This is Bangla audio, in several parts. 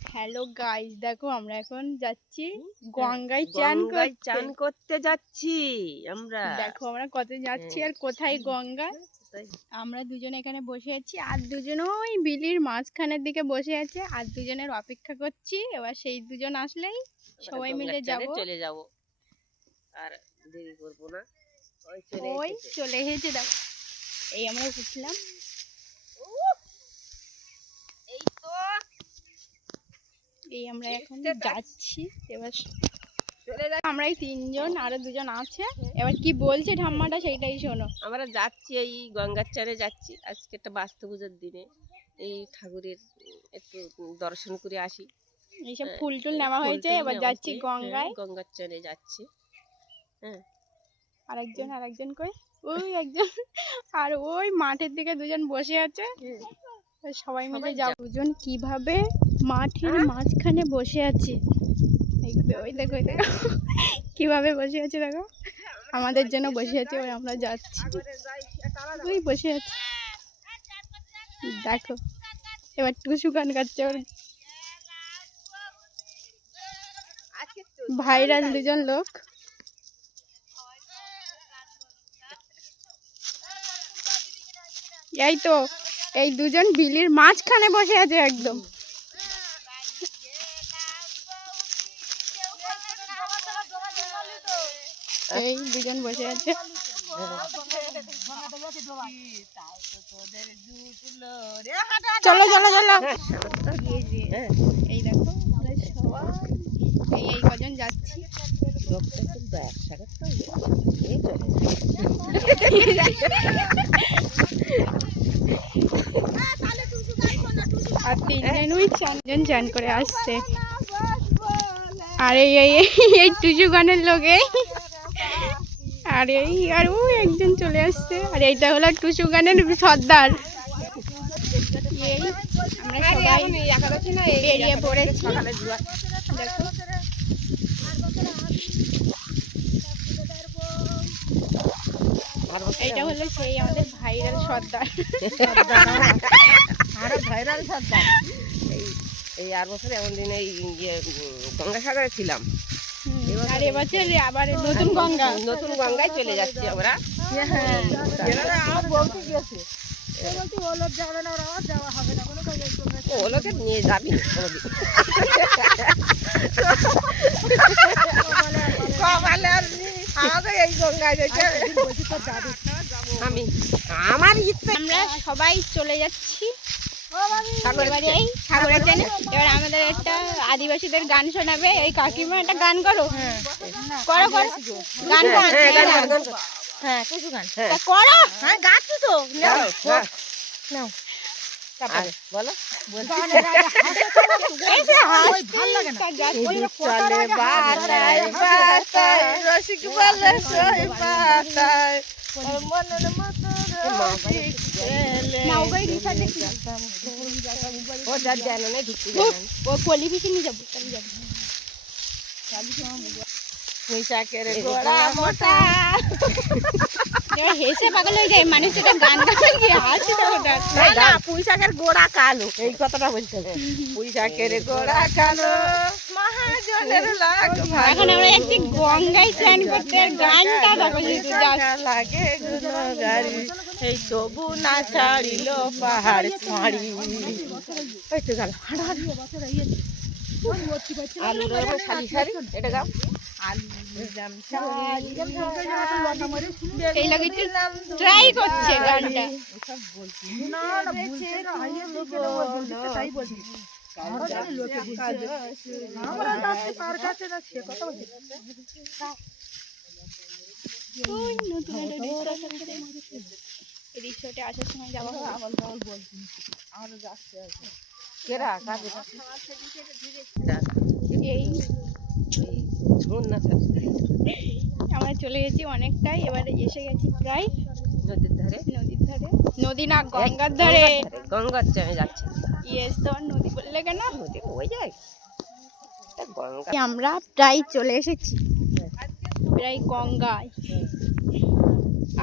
হ্যালো গাইস, দেখো আমরা এখন যাচ্ছি গঙ্গায় চান করতে যাচ্ছি আমরা। দেখো আমরা কত যাচ্ছি আর কোথায় গঙ্গা। আমরা দুজনে এখানে বসে আছি আর দুজন ওই বিলির মাঝখানের দিকে বসে আছে আর দুজনের অপেক্ষা করছি। এবার সেই দুজন আসলেই সবাই মিলে চলে যাব আর দেরি করব না। ওই চলে এসেছে। দেখো এই আমরা উঠলাম, এই তো এই আমরা এখন যাচ্ছি। এবার আমরা এই তিনজন আরো দুজন আছে। এবার কি বলছে ঠাম্মাটা সেইটাই শোনো। আমরা যাচ্ছি এই গঙ্গার চারে যাচ্ছি। আজকে একটা বাস্তু পূজার দিনে এই ঠাকুরের একটু দর্শন করে আসি। এইসব ফুল টুল নেওয়া হয়েছে। এবার যাচ্ছি গঙ্গায়, গঙ্গার চারে যাচ্ছি। হ্যাঁ, আরেকজন কই, ওই একজন আর ওই মাঠের দিকে দুজন বসে আছে। সবাই মিলে যাব। দুজন কিভাবে মাঠের মাঝখানে বসে আছে, ওই দেখো কিভাবে বসে আছে। দেখো আমাদের জন্য বসে আছে। ওই আমরা যাচ্ছি, ওই বসে আছে। দেখো এবার টুসু গান গাচ্ছে। ওর ভাইরাল দুজন লোক। এই তো এই দুজন বিলির মাঝখানে বসে আছে একদম। এই দুজন বসে আছে। চলো চলো চলো। এই দেখো সবাই এই কজন যাচ্ছি। আর তিনজন ওই চারজন চান করে আসছে। আর এই টুসু গানের লোকে আর আর ওই একজন চলে আসছে। আর এইটা হলো টুসু গানের সর্দার। এই আমরা সবাই বেরিয়ে পড়েছি। দেখো এইটা হলো সেই আমাদের ভাইরাল সর্দার। এই আর বছর এমন দিন এই গঙ্গাসাগরে ছিলাম। আর এবছর আবার নতুন গঙ্গায় চলে যাচ্ছি আমরা। ওলোকে নিয়ে যাবি এই গঙ্গায় আমি আমার ইচ্ছে। আমরা সবাই চলে যাচ্ছি ঠাকুরের জন্য। এবার আমাদের একটা আদিবাসীদের গান শোনাবে এই কাকিমা। একটা গান করো, করো করো গান করো। হ্যাঁ কিছু গান করো। হ্যাঁ গাচ্ছি তো। নাও বলো। রসিক বলে পুঁইশাকের গোড়া মোটা। হেসে পাগল হয়ে যায় মানুষ। এটা গান গাবে কি হাসি। না পুঁইশাকের গোড়া কালো, এই কথাটা বলতে হবে। পুঁইশাকের গোড়া কালো মহাজনের লাগ ভালো। এখন আমরা একটি গঙ্গায় স্নান করতে। গানটা দেখো লাগে গুণগারি এই তবু না ছাড়িল পাহাড় ছাড়ি। এই তো গেল আলুর সারি সারি। এটা গাও এই লাগে ট্রাই করছে গানটা। রিসোর্টে আসার সময় যাওয়া হবে। এই আমরা চলে গেছি অনেকটাই। এবার এসে গেছি প্রায় নদীর ধারে। নদী না গঙ্গার ধারে। গঙ্গার চারে যাচ্ছি। ইয়েস, তো নদী বললে কেন? নদী ওই যায়। আমরা প্রায় চলে এসেছি প্রায় গঙ্গায়।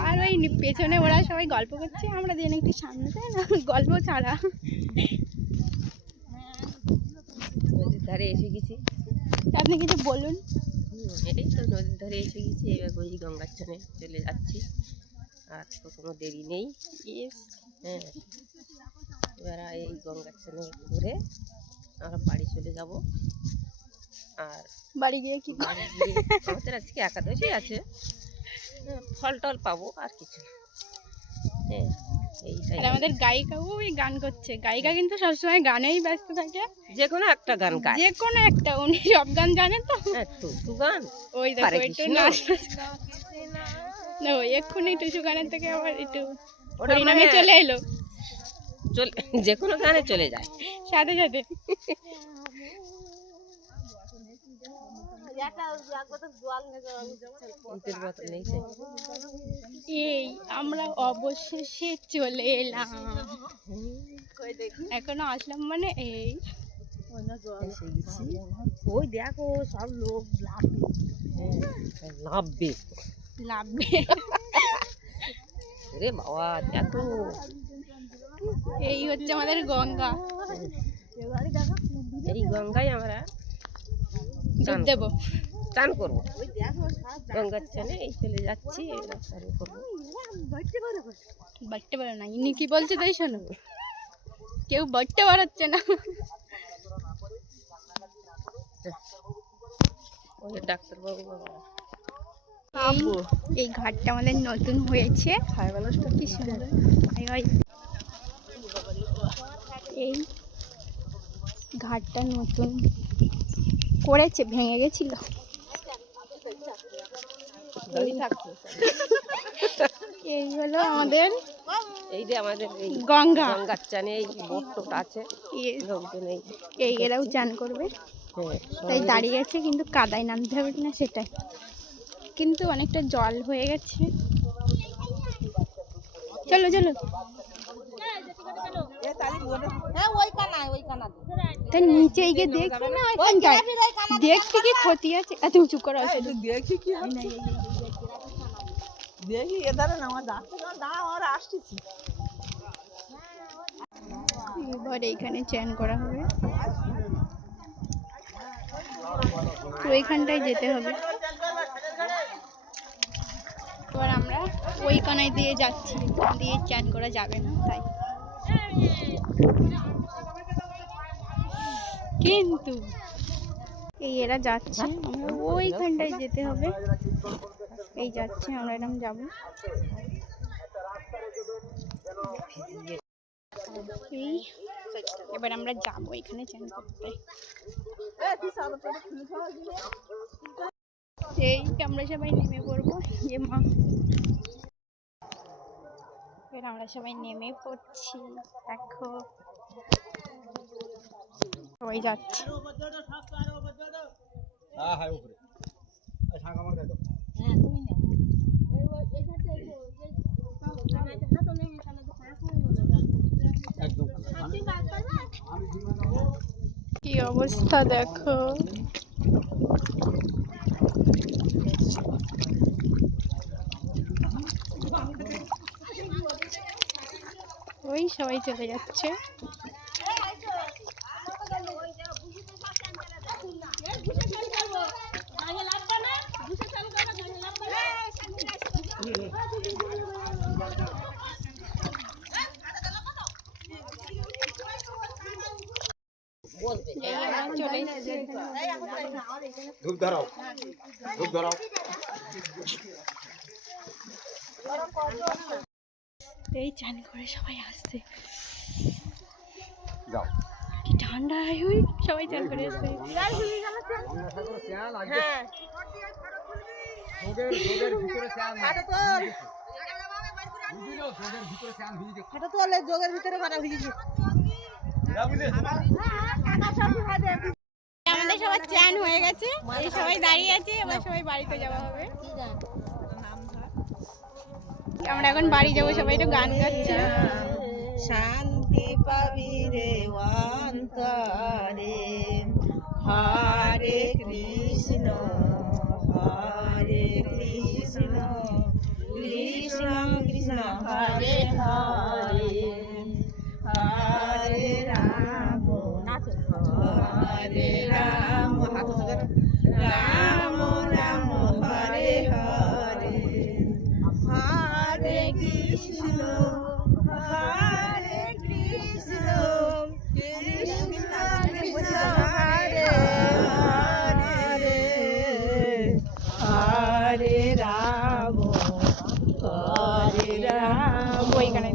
আর ওই পেছনে ওরা সবাই গল্প করছে। আমরা যেন একটু সামনে যাই না, গল্প ছাড়া। ধারে এসে গেছি। আপনি কিছু বলুন। এটাই তো, নদীর ধারে এসে গেছি। এবার ওই গঙ্গার চনে চলে যাচ্ছি, আর তো কোনো দেরি নেই। হ্যাঁ, এবার এই গঙ্গার চনে ঘুরে আমরা বাড়ি চলে যাব। আর বাড়ি গিয়ে কি বাড়ি গিয়ে আমাদের আজকে একাদশী আছে, ফল টল পাবো আর কিছু না। হ্যাঁ, এইটাই। আর আমাদের গায়িকা ওই গান করছে। গায়িকা কিন্তু সবসময় গানেই ব্যস্ত থাকে, যে কোনো একটা গান গায়, যে কোনো একটা। উনি সব গান জানেন তো। হ্যাঁ, টুসু গান। ওই দেখো হরে একটু কৃষ্ণ। নাচ না, ওই এক্ষুনি টুসু গানের থেকে আবার একটু ওটা হরিনামে মানে চলে এলো যে কোনো গানে চলে যায় সাথে সাথে। ঈদের বোতল নিয়েছে। এই আমরা অবশেষে চলে এলাম, এখনো আসলাম মানে এই এসে গেছি। ওই দেখো সব লোক লাভবে লাভবে। রে বাবা, দেখো এই হচ্ছে আমাদের গঙ্গা, এই গঙ্গায় আমরা ডুব দেবো। চান করবো। গঙ্গার চানে এই চলে যাচ্ছি, এবার চান করবো। বাড়তে পারো না, ইনি কি বলছে তাই শোনো। কেউ বাড়তে পারছে না। ওই ডাক্তারবাবু বাবা। এই ঘাটটা আমাদের নতুন হয়েছে, কি সুন্দর। এই ঘাটটা নতুন করেছে, ভেঙে গেছিল। এই হলো আমাদের এই যে আমাদের এই গঙ্গা। গঙ্গার চানে এই বোটটা আছে, লোকজন এই এরাও চান করবে, তাই দাঁড়িয়ে আছে। কিন্তু কাদায় নামতে হবে কিনা সেটাই, কিন্তু অনেকটা জল হয়ে গেছে। চলো চলো, তাই নিচে গিয়ে দেখি না, এখানটায় দেখতে কি ক্ষতি আছে? এত উঁচু করা আছে, দেখি কি হচ্ছে, দেখি এধারে না আমার আমরা আসতেছি। এবার এইখানে চ্যান করা হবে, ওইখানটায় যেতে হবে। এবার আমরা ওই কানায় দিয়ে যাচ্ছি, দিয়ে চ্যান করা যাবে না তাই। কিন্তু এই এরা যাচ্ছে, আমরা ওইখানটায় যেতে হবে। এই যাচ্ছে, আমরা এরকম যাবো। এই এবার আমরা যাবো এখানে চ্যান করতে। এই আমরা সবাই নেমে পড়বো। এ মা, এবার আমরা সবাই নেমে পড়ছি। দেখো সবাই যাচ্ছে। কি অবস্থা দেখো, ওই সবাই চলে যাচ্ছে। চলে এসেছে, ধূপ ধরাও, ধূপ ধরাও। এই চান করে সবাই আসছে। যাও, কি ঠান্ডা, ওই সবাই চান করে আসছে। যোগের ভিতরে কাটা ভিজেছে। আমাদের সবার চ্যান হয়ে গেছে, এই সবাই দাঁড়িয়ে আছে। এবার সবাই বাড়িতে যাওয়া হবে। আমরা এখন বাড়ি যাবো, সবাই একটু গান গাচ্ছে। শান্তি পাবি রে অন্তরে, হরে কৃষ্ণ কৃষ্ণ কৃষ্ণ হরে হরে, হরে রাম হরে রাম। রাম রাম হরে হরে হরে কৃষ্ণ কৃষ্ণ কৃষ্ণ হরে হরে হরে রাম ওই গানে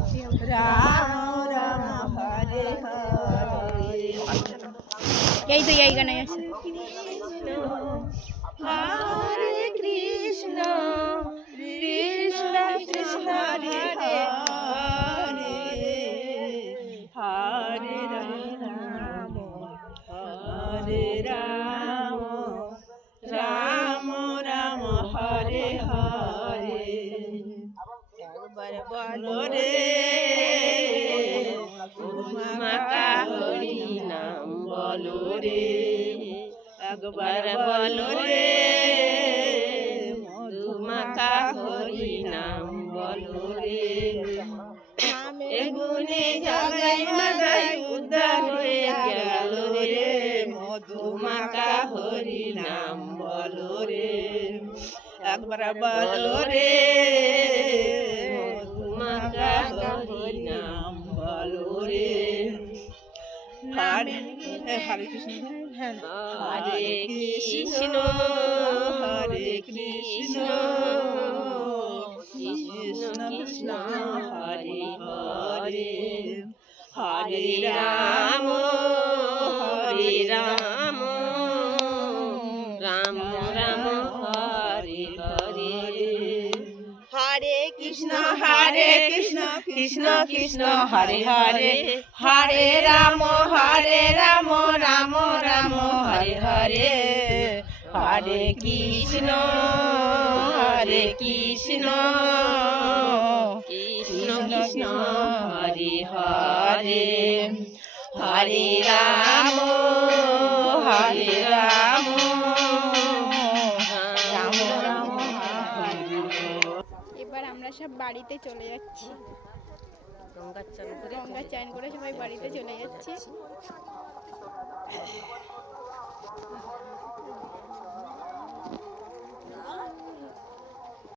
রাম রাম হরে হরে এই তো এই গানে আছে হরে কৃষ্ণ কৃষ্ণ কৃষ্ণ হরে হরে হরে রাম হরে রাম রাম রাম হরে হরে একবার বলো রে মাতা হরি নাম বলো রে, একবার বলো রে মাতা হরি নাম বলো রে। এগুনে জাগাই মাগাই উদ্ধার হয়ে গেল রে, মধুমাকা হরি নাম বলো রে। একবার বলো রে মধুমাকা হরি নাম বলো রে। হরে হরে কৃষ্ণ হরে কৃষ্ণ হরে কৃষ্ণ কৃষ্ণ কৃষ্ণ হরে হরে হরে রাম হরে রাম রাম রাম হরে হরে হরে কৃষ্ণ কৃষ্ণ কৃষ্ণ হরে হরে হরে রাম রাম রাম হরে হরে হরে কৃষ্ণ কৃষ্ণ কৃষ্ণ হরে হরে হরে রাম রাম রাম হরে। এবার আমরা সব বাড়িতে চলে যাচ্ছি গঙ্গার চান করে গঙ্গা চান করে সবাই বাড়িতে চলে যাচ্ছি